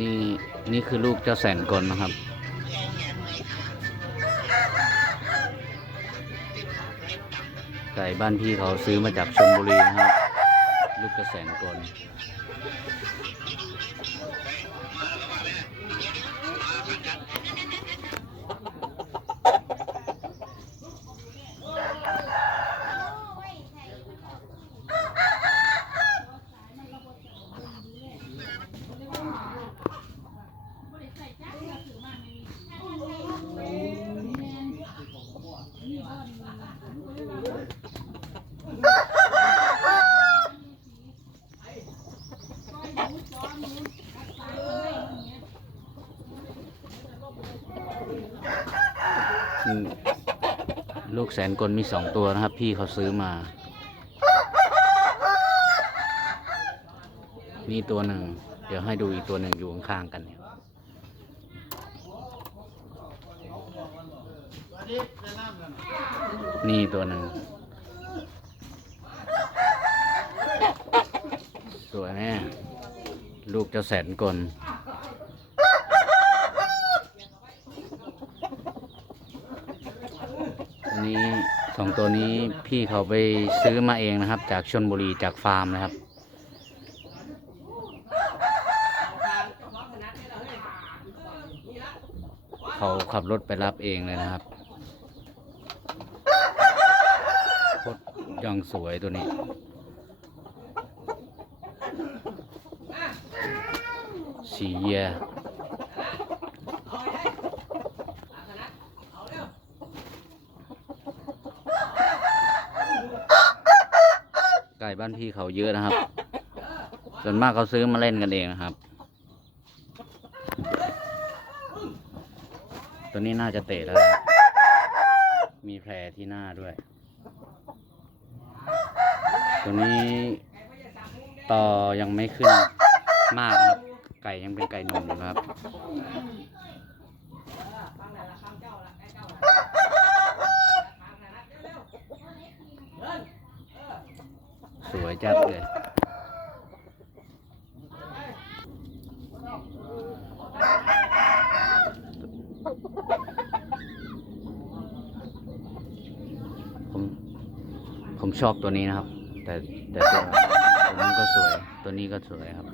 นี่นี่คือลูกเจ้าแสนกลนะครับ ไก่บ้านพี่เขาซื้อมาจากชลบุรีนะครับ ลูกเจ้าแสนกล ลูกแสนกลมีสองตัวนะครับ พี่เขาซื้อมา นี่ตัวหนึ่ง เดี๋ยวให้ดูอีกตัวหนึ่งอยู่ข้างๆกันเนี่ยนี่ตัวหนึ่ง สวยแม่ลูกเจ้าแสนกล อันนี้ สองตัวนี้พี่เขาไปซื้อมาเองนะครับ จากชนบุรีจากฟาร์มนะครับ เขาขับรถไปรับเองเลยนะครับโคตรยังสวยตัวนี้สีเยีย ก่บ้านพี่เขาเยอะนะครับ ส่วนมากเขาซื้อมาเล่นกันเองนะครับ ตัวนี้น่าจะเตะแล้ว มีแผลที่หน้าด้วย ตัวนี้ต่อยังไม่ขึ้นมากนะครับ ไก่ยังเป็นไก่หนุ่มอยู่นะครับ สวยจัดเลยผมผมชอบตัวนี้นะครับ แต่แต่ตัวตัวนั้นก็สวย ตัวนี้ก็สวยครับ